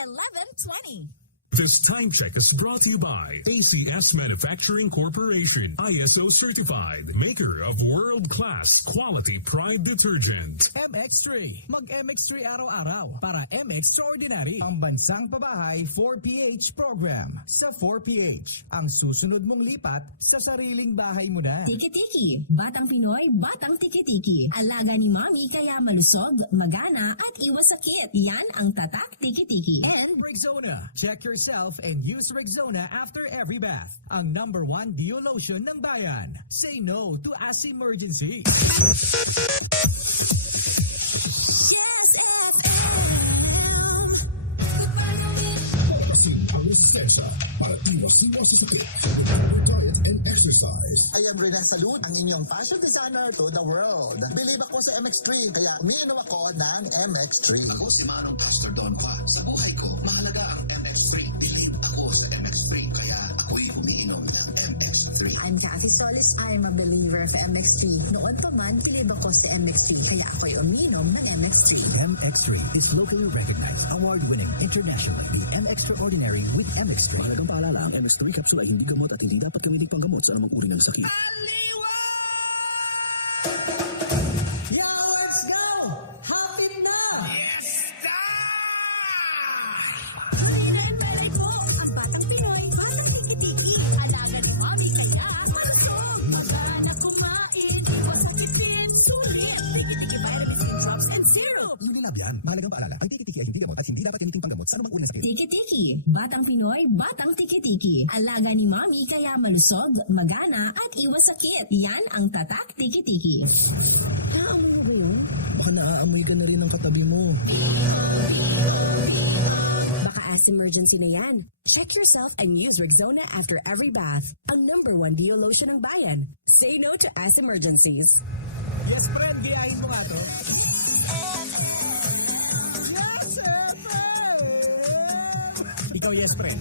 11:20. This time check is brought to you by ACS Manufacturing Corporation, ISO certified, maker of world-class quality Pride detergent. MX3. Mag-MX3 araw-araw para M-Extraordinary. Ang bansang pabahay 4PH program. Sa 4PH, ang susunod mong lipat sa sariling bahay mo na. Tiki-tiki. Batang Pinoy, batang tiki-tiki. Alaga ni Mami kaya malusog, magana at iwas sakit. Yan ang tatak tiki-tiki. And Rexona. Check yourself and use Rexona after every bath. Ang #1 Dio lotion ng bayan. Say no to ass emergency. Yes, FM! Palakasin ang resistensya para iwas-iwas sa sakit. Diet and exercise. I am Rene Salud, ang inyong fashion designer to the world. Believe ako sa MX3, kaya umiinom ako ng MX3. Ako si Manong Pastor Don Qua. Sa buhay ko, mahalaga ang MX3. Believe ako sa MX3, kaya ako'y umiinom ng MX3. I'm Kathy Solis. I'm a believer of MX3. Noon pa man, bilib ako sa MX3, kaya ako'y umiinom ng MX3. MX3 is locally recognized, award-winning internationally. The MX Extraordinary with MX3. Mahalagang paalala, ang MX3 capsule ay hindi gamot at hindi dapat gamitin panggamot sa anumang uri ng sakit. Yeah, let's go! Happy na! Ang batang Pinoy, batang tiki-tiki. Alaga ni Mami kaya malusog, magana kumain, iwas sakitin, sulit. Tiki-tiki vitamins and drops and syrup. Yung nilab yan, mahalagang paalala, ang tiki-tiki ay hindi gamot at hindi dapat gamitin panggamot sa anumang uri ng sakit. Tiki-tiki. Batang Pinoy, batang tiki-tiki. Alaga ni Mami kaya malusog, magana at iwas sakit. Yan ang tatak tiki-tiki. Naamoy mo ba yun? Baka naaamoy ka na rin ng katabi mo. Baka ass emergency na yan. Check yourself and use Rexona after every bath. Ang #1 Dio lotion ng bayan. Say no to ass emergencies. Yes, friend, gayahin mo nga to. Yes, friend! Ikaw, yes, friend.